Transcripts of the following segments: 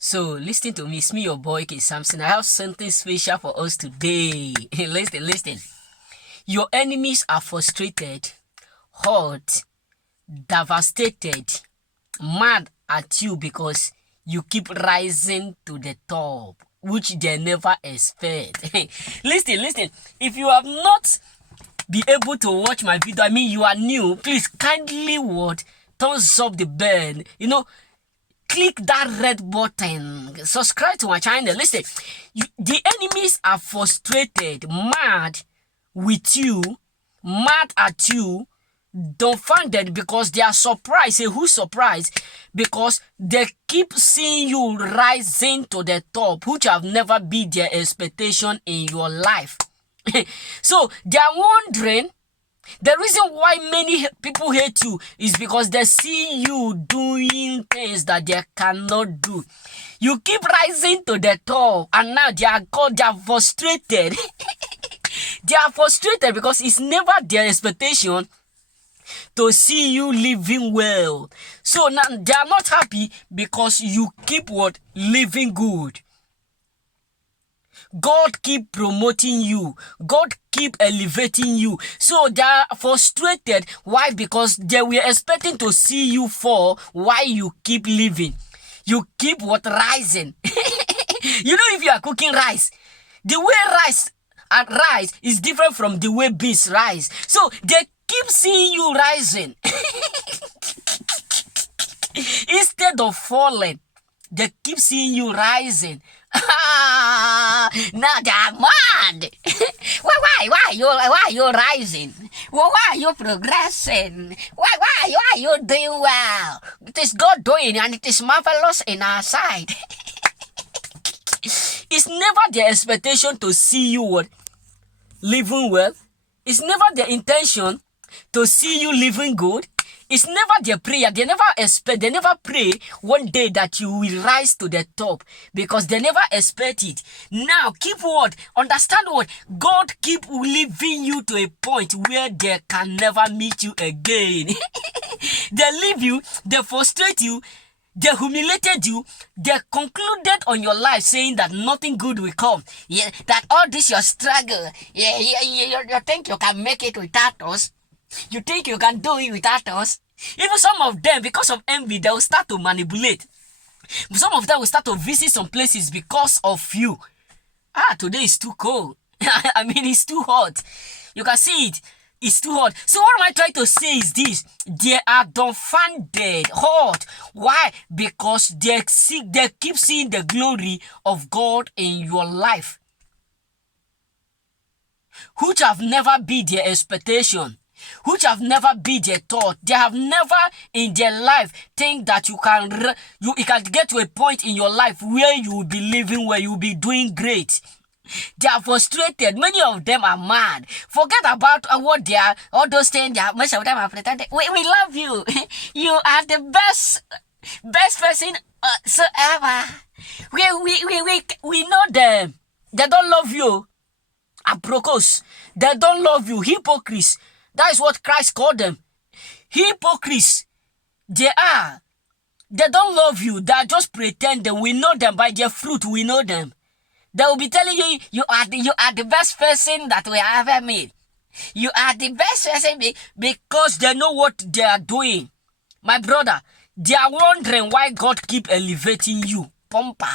So listen to me, it's me, your boy K Samson. I have something special for us today. Listen. Your enemies are frustrated, hurt, devastated, mad at you because you keep rising to the top, which they never expect. Listen. If you have not been able to watch my video, I mean you are new, please kindly thumbs up the bell. Click that red button, subscribe to my channel. Listen, the enemies are frustrated, mad with you, mad at you, dumbfounded because they are surprised. Say, who's surprised? Because they keep seeing you rising to the top, which have never been their expectation in your life. So they are wondering. The reason why many people hate you is because they see you doing things that they cannot do. You keep rising to the top, and now they are frustrated. They are frustrated because it's never their expectation to see you living well. So now they are not happy because you keep living good. God keep promoting you. God keep elevating you. So they are frustrated. Why? Because they were expecting to see you fall while you keep living. You keep rising. If you are cooking rice, the way rice is different from the way beans rise. So they keep seeing you rising. Instead of falling, they keep seeing you rising. Now they're mad. Why are you rising? Why are you progressing? Why are you doing well? It is God doing, and it is marvelous in our sight. It's never their expectation to see you living well. It's never their intention to see you living good. It's never their prayer. They never pray one day that you will rise to the top, because they never expect it. Now, understand God keep leaving you to a point where they can never meet you again. They leave you, they frustrate you, they humiliated you, they concluded on your life saying that nothing good will come. Yeah, that all this your struggle, you think you can make it without us? You think you can do it without us? Even some of them, because of envy, they will start to manipulate. Some of them will start to visit some places because of you. Today is too cold. I mean, it's too hot. You can see it. It's too hot. So what am I trying to say is this. They are dumbfounded, hot. Why? Because they keep seeing the glory of God in your life, which have never been their expectation, which have never been their thought. They have never in their life think that you can get to a point in your life where you will be living, where you will be doing great. They are frustrated. Many of them are mad. Forget about what they are, all those things. Most of them are pretending. We love you. You are the best person so ever. We know them. They don't love you. Aprokos. They don't love you. Hypocrites. That is what Christ called them. Hypocrites. They don't love you. They are just pretending. We know them by their fruit. We know them. They will be telling you, you are the best person that we have ever made. You are the best person because they know what they are doing. My brother, they are wondering why God keep elevating you. Pompa.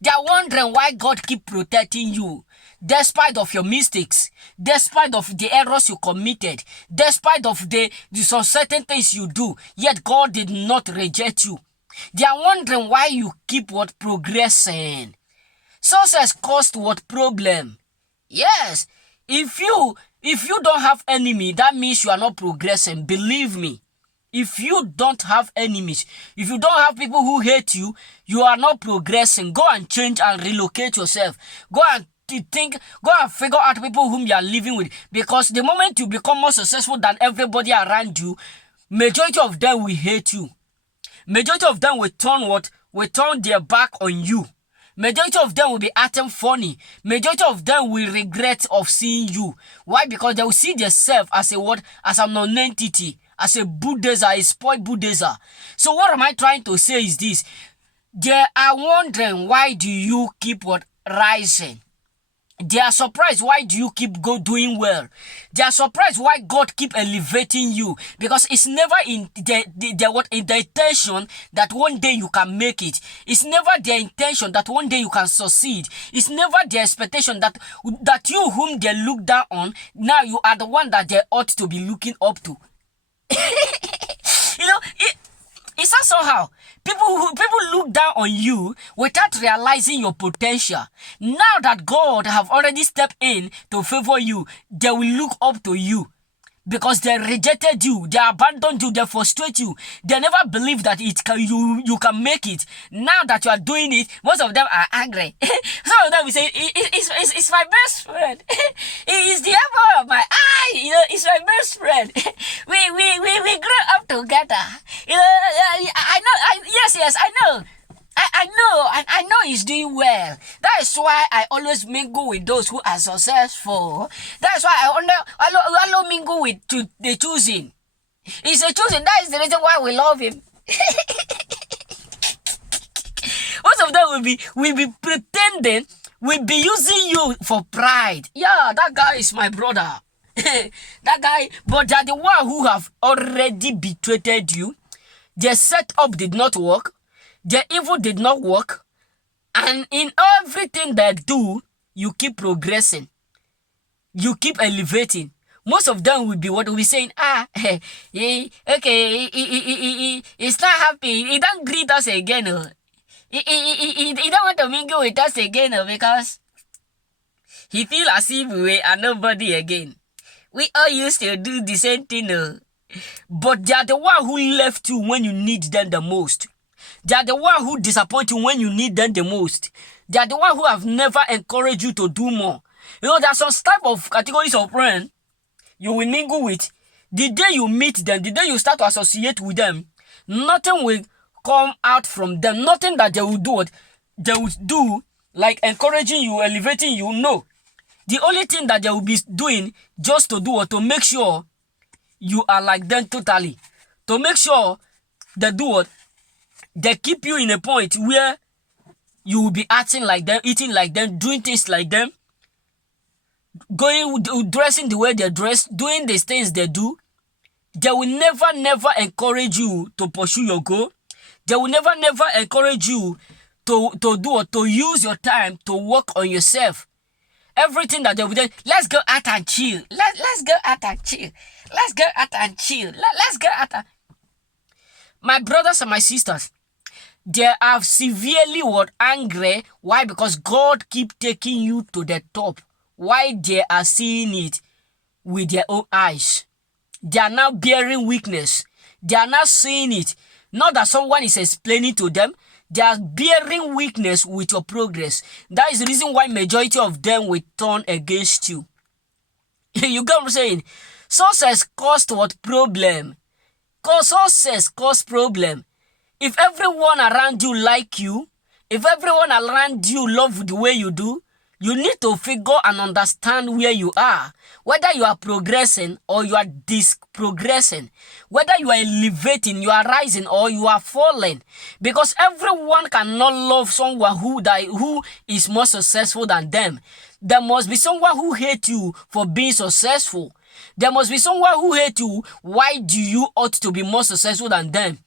They are wondering why God keep protecting you. Despite of your mistakes, despite of the errors you committed, despite of the some certain things you do, yet God did not reject you. They are wondering why you keep progressing. Success caused what problem? Yes, if you don't have enemy, that means you are not progressing. Believe me. If you don't have enemies, if you don't have people who hate you, you are not progressing. Go and change and relocate yourself. Go and figure out people whom you are living with. Because the moment you become more successful than everybody around you, majority of them will hate you. Majority of them will turn their back on you. Majority of them will be acting funny. Majority of them will regret of seeing you. Why? Because they will see themselves as as a non-entity, as a bulldozer, a spoiled bulldozer. So what am I trying to say is this. They are wondering, why do you keep what rising? They are surprised, why do you keep doing well? They are surprised why God keep elevating you, because it's never in the intention that one day you can make it. It's never their intention that one day you can succeed. It's never their expectation that you whom they look down on, now you are the one that they ought to be looking up to. You know, it's not somehow. People look down on you without realizing your potential. Now that God have already stepped in to favor you, they will look up to you. Because they rejected you, they abandoned you, they frustrate you. They never believed that you can make it. Now that you are doing it, most of them are angry. Some of them will say, it's my best friend. It's the apple of my eye. You know, it's my best friend. We grew up together. You know, I know. Yes, I know. I know he's doing well. That is why I always mingle with those who are successful. That's why I always mingle with the choosing. He's a choosing. That is the reason why we love him. Most of them will be pretending, will be using you for pride. Yeah, that guy is my brother. That guy, but they're the one who have already betrayed you. Their setup did not work. Their evil did not work. And in everything they do, you keep progressing. You keep elevating. Most of them will be what we saying, okay, he's not happy. He don't greet us again. He don't want to mingle with us again because he feel as if we are nobody again. We all used to do the same thing. But they are the one who left you when you need them the most. They are the one who disappoint you when you need them the most. They are the one who have never encouraged you to do more. You know, there are some type of categories of friends you will mingle with. The day you meet them, the day you start to associate with them, nothing will come out from them. Nothing that they will do like encouraging you, elevating you. No. The only thing that they will be doing just to do or to make sure you are like them totally. To make sure they do what? They keep you in a point where you will be acting like them, eating like them, doing things like them, dressing the way they dress, doing the things they do. They will never encourage you to pursue your goal. They will never encourage you to do or to use your time to work on yourself. Everything that they will do, let's go out and chill. Let's go out and chill. Let's go out and chill. Let's go out and... My brothers and my sisters, they are severely angry. Why? Because God keep taking you to the top. Why? They are seeing it with their own eyes. They are now bearing witness. They are not seeing it. Not that someone is explaining to them. They are bearing witness with your progress. That is the reason why majority of them will turn against you. You get what I'm saying? Success caused what problem? Success cause problem. If everyone around you like you, if everyone around you love the way you do, you need to figure and understand where you are. Whether you are progressing or you are progressing. Whether you are elevating, you are rising or you are falling. Because everyone cannot love someone who is more successful than them. There must be someone who hates you for being successful. There must be someone who hates you. Why do you ought to be more successful than them?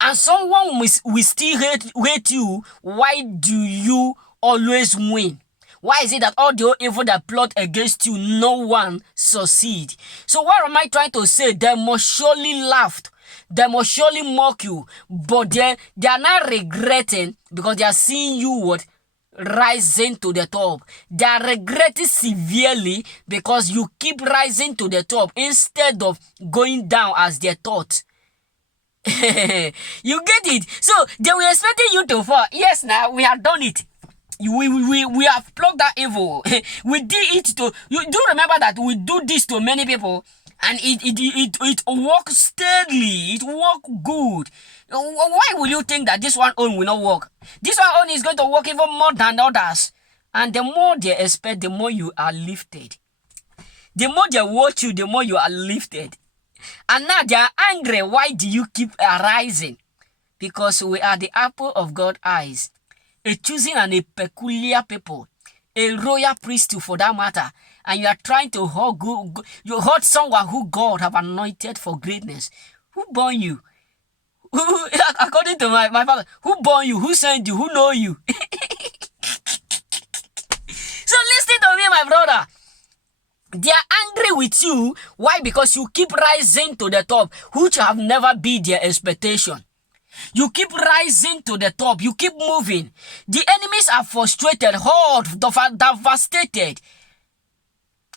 And someone will still hate you. Why do you always win? Why is it that all the evil that plot against you, no one succeed? So what am I trying to say? They must surely laugh. They must surely mock you. But they are not regretting because they are seeing you rising to the top. They are regretting severely because you keep rising to the top instead of going down as they thought. You get it? So they were expecting you to fall. Yes, now we have done it. We have plucked that evil. We did it to you. Do remember that we do this to many people, and it works steadily. It works good. Why will you think that this one own will not work? This one own is going to work even more than others. And the more they expect, the more you are lifted. The more they watch you, the more you are lifted. And now they are angry. Why do you keep arising? because we are the apple of God's eyes, a choosing and a peculiar people, a royal priesthood for that matter, and you are trying to you hurt someone who God have anointed for greatness. Who born you? According to my father, who born you? Who sent you? Who know you? So listen to me, my brother. They are angry with you. Why? Because you keep rising to the top, which have never been their expectation. You keep rising to the top. You keep moving. The enemies are frustrated, hurt, devastated,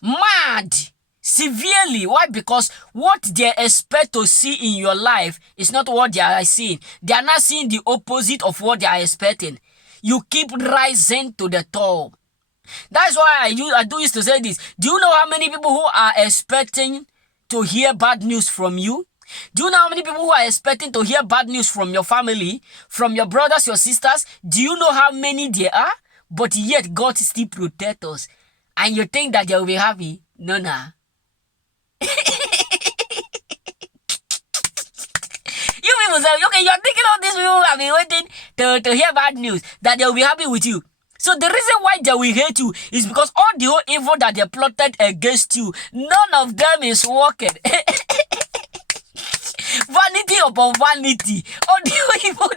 mad, severely. Why? Because what they expect to see in your life is not what they are seeing. They are not seeing the opposite of what they are expecting. You keep rising to the top. That's why I do used to say this. Do you know how many people who are expecting to hear bad news from you? Do you know how many people who are expecting to hear bad news from your family, from your brothers, your sisters? Do you know how many there are? But yet God still protects us. And you think that they will be happy? No, nah. You people say, okay, you're thinking all these people have been waiting to hear bad news, that they will be happy with you. So the reason why they will hate you is because all the whole evil that they plotted against you, none of them is working. Vanity upon vanity. All the whole evil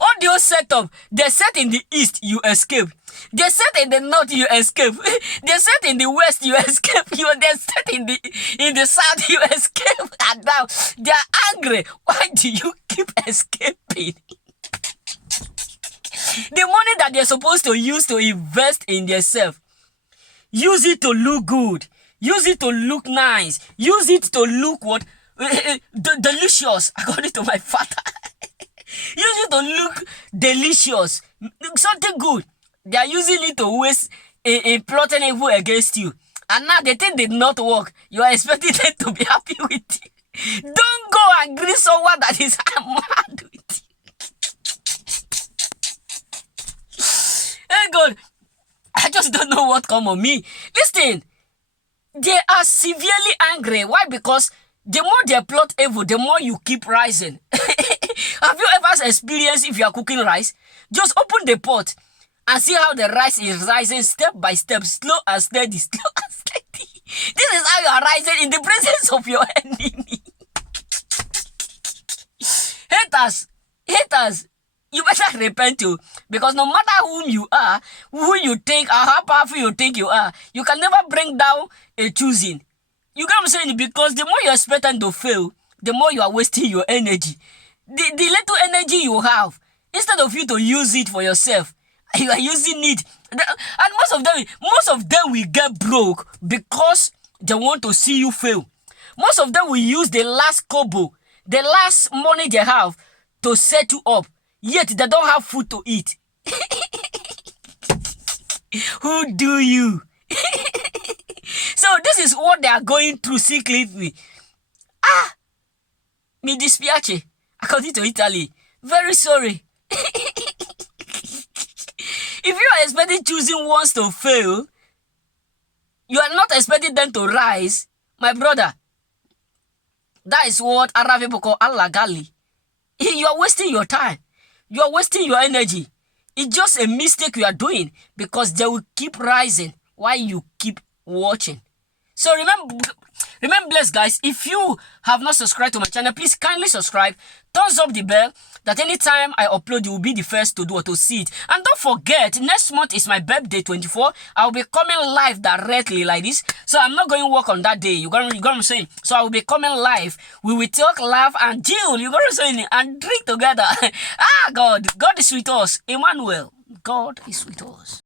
all the whole setup, they set in the east, you escape. They set in the north, you escape. They set in the west, you escape. They set in the south, you escape. And now they are angry. Why do you keep escaping? The money that they're supposed to use to invest in themselves, use it to look good. Use it to look nice. Use it to look what? Delicious, according to my father. Use it to look delicious. Something good. They are using it to waste a plotting evil against you. And now the thing did not work. You are expecting them to be happy with you. Don't go and greet someone that is mad with you. Hey God, I just don't know what come on me. Listen, they are severely angry. Why? Because the more they plot evil, the more you keep rising. Have you ever experienced, if you are cooking rice, just open the pot and see how the rice is rising step by step, slow and steady, slow and steady. This is how you are rising in the presence of your enemy. Haters, you better repent too, because no matter whom you are, who you think, or how powerful you think you are, you can never bring down a choosing. You get what I'm saying? Because the more you expect them to fail, the more you are wasting your energy. The little energy you have, instead of you to use it for yourself, you are using it. And most of them will get broke because they want to see you fail. Most of them will use the last kobo, the last money they have to set you up, yet they don't have food to eat. Who do you? So this is what they are going through secretly. Mi dispiace, according to Italy. Very sorry. If you are expecting choosing ones to fail, you are not expecting them to rise, my brother. That is what Arab people call Allagali. You are wasting your time. You are wasting your energy. It's just a mistake you are doing, because they will keep rising while you keep watching. So remember, blessed guys, if you have not subscribed to my channel, please kindly subscribe, thumbs up the bell, that anytime I upload, you will be the first to do or to see it. And don't forget, next month is my birthday, 24. I will be coming live directly like this. So I'm not going to work on that day. You got what I'm saying? So I will be coming live. We will talk, laugh, and chill. You got what I'm saying? And drink together. God is with us. Emmanuel, God is with us.